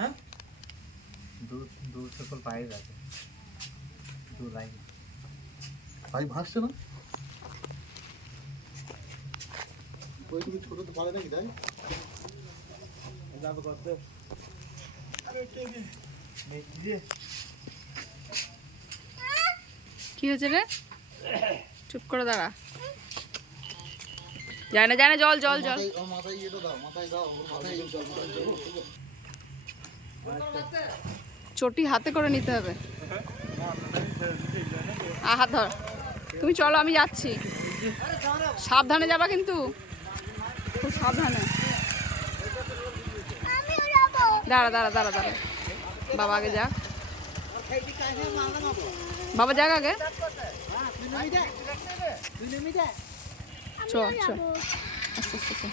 হ্যাঁ দু সকল পায়ে আছে, দু লাইন ভাই ভাসছে না ওই তুমি ছোট তো পারে নাকি তাই যাবো করতে। কি হয়েছে রে? চুপ করে দাঁড়া। যায় না জল জল জল। মাথায় ইয়েটা দাও, মাথায় দাও, ওর মাথায় জল চটি হাতে করে নিতে হবে। হাত ধর, তুমি চলো আমি যাচ্ছি। সাবধানে যাবা কিন্তু, খুব সাবধানে। দাঁড়া দাঁড়া দাঁড়া দাঁড়া, বাবা আগে যা, বাবা যাক আগে। চল চল আস্তে আস্তে।